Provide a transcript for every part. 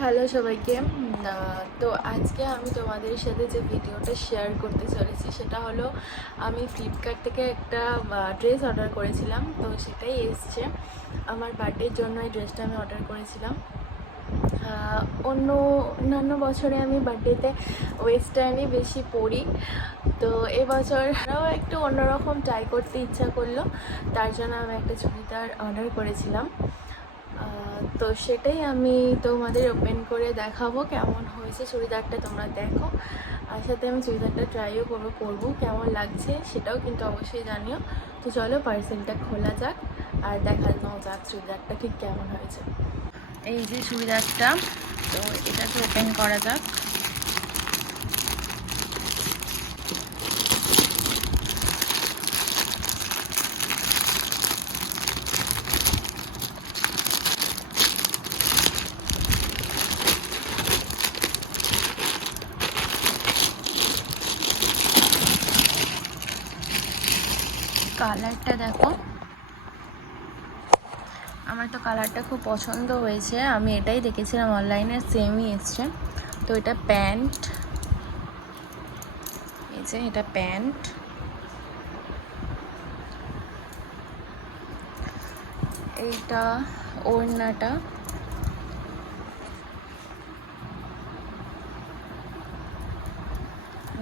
Hello সবাইকে। তো আজকে আমি তোমাদের সাথে যে ভিডিওটা শেয়ার করতে চলেছি সেটা হলো আমি ফ্লিপকার্ট থেকে একটা ড্রেস অর্ডার করেছিলাম। তো সেটাই এসছে আমার বার্থডের জন্য। এই ড্রেসটা আমি অর্ডার করেছিলাম। অন্যান্য বছরে আমি বার্থডেতে ওয়েস্টার্নই বেশি পরি, তো এবছরও একটু অন্যরকম ট্রাই করতে ইচ্ছা করলো, তার জন্য আমি একটা চুড়িদার অর্ডার করেছিলাম। তো সেটাই আমি তোমাদের ওপেন করে দেখাবো কেমন হয়েছে চুড়িদারটা, তোমরা দেখো। আর সাথে আমি চুড়িদারটা ট্রাইও করবো কেমন লাগছে সেটাও কিন্তু অবশ্যই জানিও। তো চলো পার্সেলটা খোলা যাক আর দেখানো যাক চুড়িদারটা ঠিক কেমন হয়েছে। এই যে চুড়িদারটা, তো এটাকে ওপেন করা যাক। কালারটা দেখো, আমার তো কালারটা খুব পছন্দ হয়েছে। আমি এটাই দেখেছিলাম অনলাইনে, সেমই এসছে। তো এটা প্যান্ট, এই যে এটা প্যান্ট, এইটা ওড়নাটা,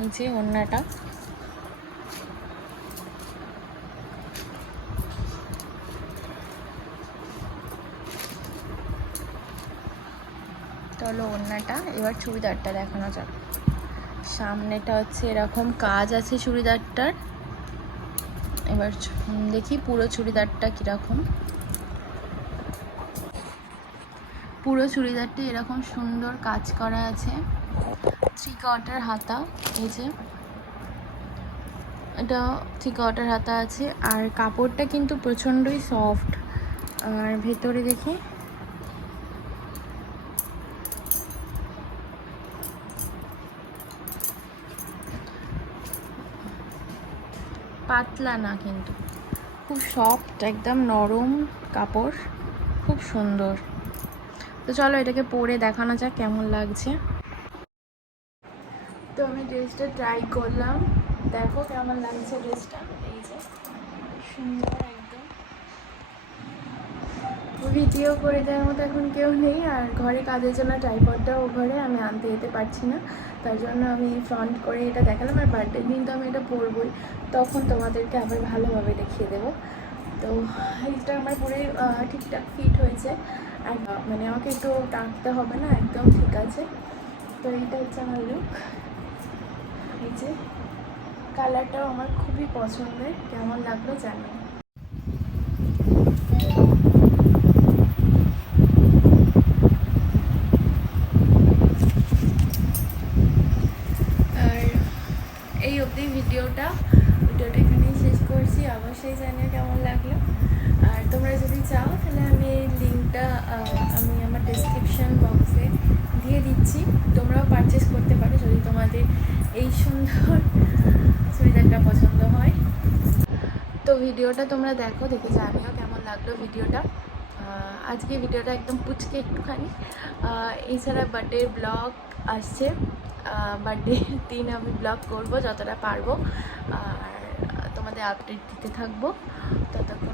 এই যে ওড়নাটা, হলো ওড়নাটা। এবার চুড়িদারটা দেখানো যাক। সামনেটা হচ্ছে এরকম কাজ আছে চুড়িদারটার। এবার দেখি পুরো চুড়িদারটা কীরকম। পুরো চুড়িদারটা এরকম সুন্দর কাজ করা আছে, 3/4 হাতা। এই যে এটা 3/4 হাতা আছে, আর কাপড়টা কিন্তু প্রচণ্ডই সফট। আর ভেতরে দেখি, পাতলা না কিন্তু খুব সফট, একদম নরম কাপড়, খুব সুন্দর। তো চলো এটাকে পরে দেখানো যাক কেমন লাগছে। তো আমি ড্রেসটা ট্রাই করলাম, দেখো কেমন লাগছে ড্রেসটা। এই যে সুন্দর একদম। ভিডিও করে দেওয়ার মতো এখন কেউ নেই, আর ঘরে কাজের জন্য ট্রাইপডটাও ঘরে আমি আনতে যেতে পারছি না, তার জন্য আমি ফ্রন্ট করে এটা দেখালাম। আর বার্থডের দিন তো আমি এটা পরবই, তখন তোমাদেরকে আবার ভালোভাবে দেখিয়ে দেবো। তো এইটা আমার পুরো ঠিকঠাক ফিট হয়েছে, আর মানে আমাকে একটু টাকতে হবে না, একদম ঠিক আছে। তো এইটা হচ্ছে আমার লুক। এই যে কালারটাও আমার খুবই পছন্দের, কেমন লাগলো জানি। আর এই অবধি ভিডিওটা এখানেই শেষ করছি। অবশ্যই জানিও কেমন লাগলো। আর তোমরা যদি চাও তাহলে আমি এই লিঙ্কটা আমি আমার ডেসক্রিপশন বক্সে দিয়ে দিচ্ছি, তোমরাও পারচেস করতে পারো যদি তোমাদের এই সুন্দর চুড়িদারটা পছন্দ হয়। তো ভিডিওটা তোমরা দেখো, দেখে জানিও কেমন লাগলো ভিডিওটা। আজকে ভিডিওটা একদম পুচকে একটুখানি। এছাড়া বার্থডের ব্লগ আসছে, বার্থডের দিন আমি ব্লগ করব যতটা পারবো, আর তোমাদের আপডেট দিতে থাকবো। ততক্ষণ